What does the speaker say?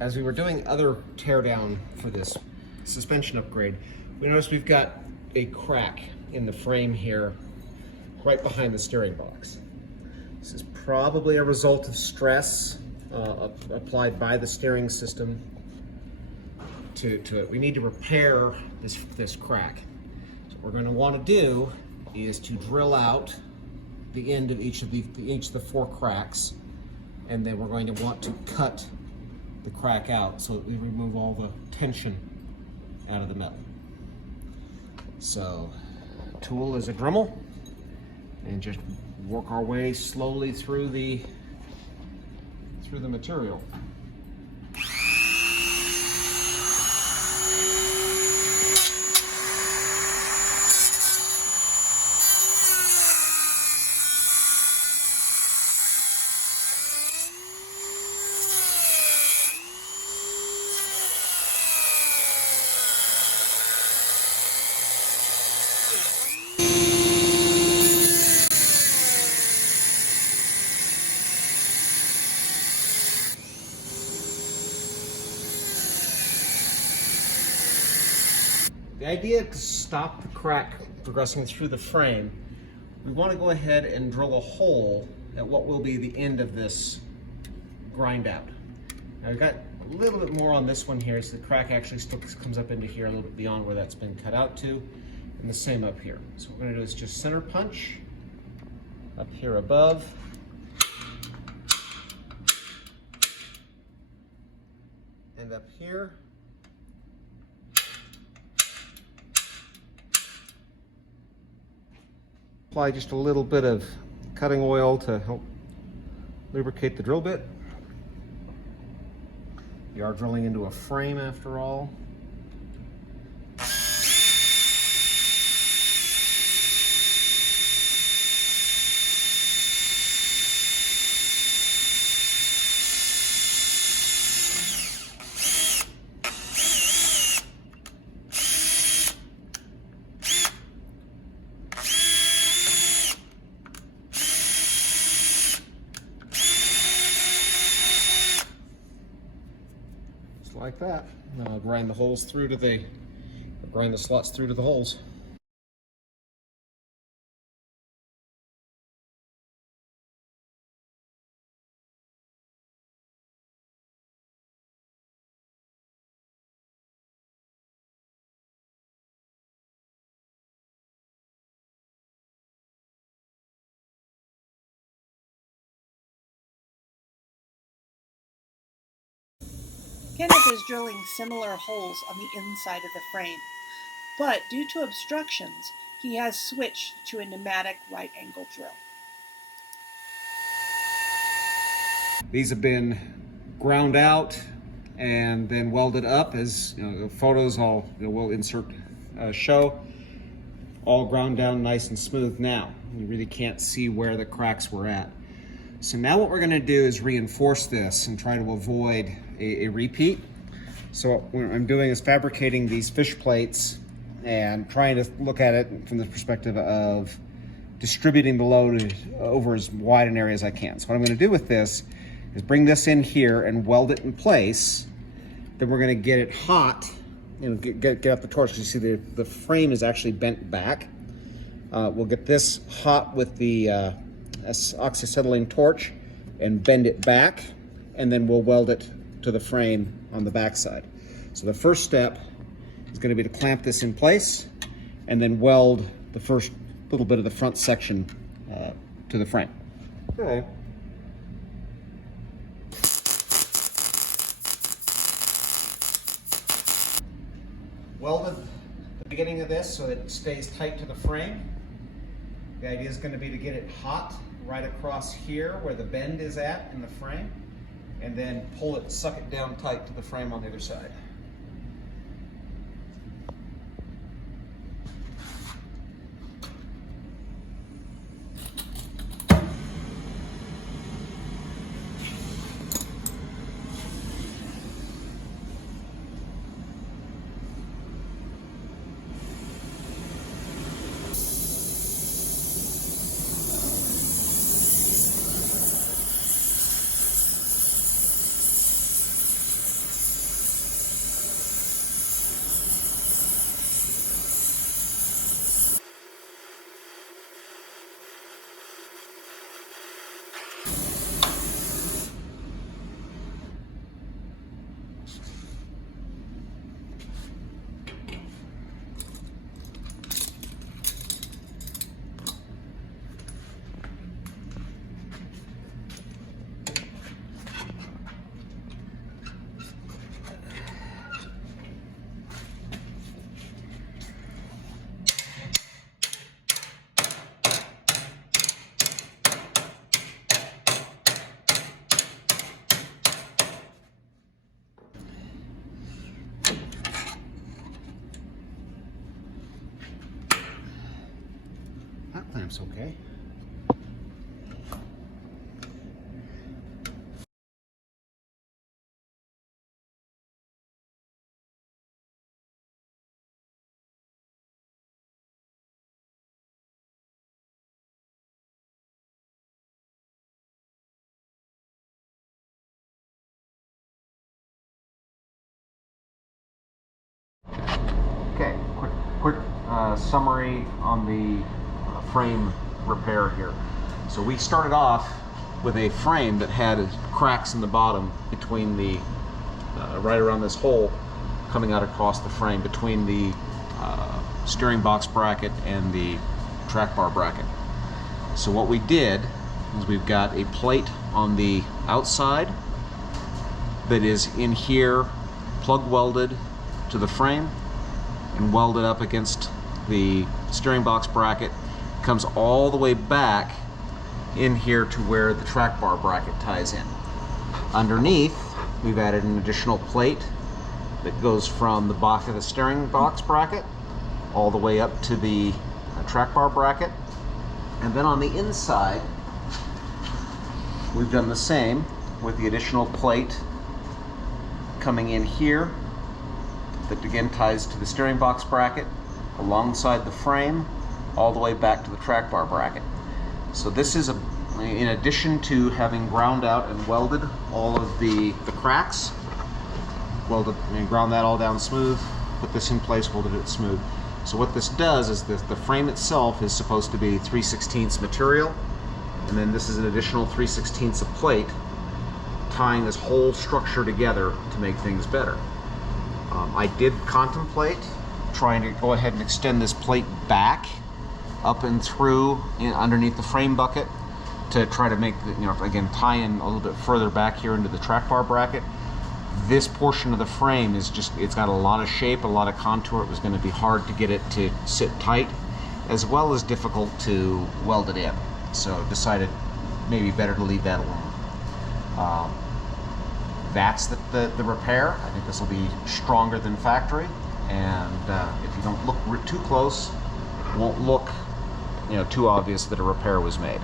as we were doing other teardown for this suspension upgrade, we noticed we've got a crack in the frame here right behind the steering box. This is probably a result of stress applied by the steering system to it. We need to repair this crack. So what we're going to want to do is to drill out the end of each of the 4 cracks, and then we're going to want to cut the crack out so that we remove all the tension out of the metal. So, tool is a Dremel, and just work our way slowly through the material. The idea is to stop the crack progressing through the frame. We want to go ahead and drill a hole at what will be the end of this grind out. Now I've got a little bit more on this one here, so the crack actually still comes up into here a little bit beyond where that's been cut out to, and the same up here. So what we're going to do is just center punch up here above. And up here. Apply just a little bit of cutting oil to help lubricate the drill bit. We are drilling into a frame after all. Like that. Now I'll grind the holes through to grind the slots through to the holes. Kenneth is drilling similar holes on the inside of the frame, but due to obstructions, he has switched to a pneumatic right-angle drill. These have been ground out and then welded up, as you know, the photos we'll insert show. All ground down nice and smooth now. You really can't see where the cracks were at. So now what we're going to do is reinforce this and try to avoid a repeat. So what I'm doing is fabricating these fish plates and trying to look at it from the perspective of distributing the load over as wide an area as I can. So what I'm going to do with this is bring this in here and weld it in place. Then we're going to get it hot and get up the torch. You see the frame is actually bent back. We'll get this hot with the oxyacetylene torch and bend it back, and then we'll weld it to the frame on the back side. So the first step is going to be to clamp this in place and then weld the first little bit of the front section to the frame. Okay. Welded the beginning of this so that it stays tight to the frame. The idea is going to be to get it hot right across here where the bend is at in the frame, and then pull it, suck it down tight to the frame on the other side. clamps okay. Okay, quick summary on the frame repair here. So we started off with a frame that had cracks in the bottom between the, right around this hole coming out across the frame between the steering box bracket and the track bar bracket. So what we did is we've got a plate on the outside that is in here, plug welded to the frame and welded up against the steering box bracket. Comes all the way back in here to where the track bar bracket ties in. Underneath, we've added an additional plate that goes from the back of the steering box bracket all the way up to the track bar bracket. And then on the inside, we've done the same with the additional plate coming in here that again ties to the steering box bracket alongside the frame all the way back to the track bar bracket. So this is in addition to having ground out and welded all of the cracks, welded and ground that all down smooth, put this in place, welded it smooth. So what this does is the frame itself is supposed to be 3/16 material, and then this is an additional 3/16 of plate tying this whole structure together to make things better. I did contemplate trying to go ahead and extend this plate back up and through underneath the frame bucket to try to make, again, tie in a little bit further back here into the track bar bracket. This portion of the frame is just, it's got a lot of shape, a lot of contour. It was going to be hard to get it to sit tight, as well as difficult to weld it in. So decided maybe better to leave that alone. That's the repair. I think this will be stronger than factory, and if you don't look too close, it won't look too obvious that a repair was made.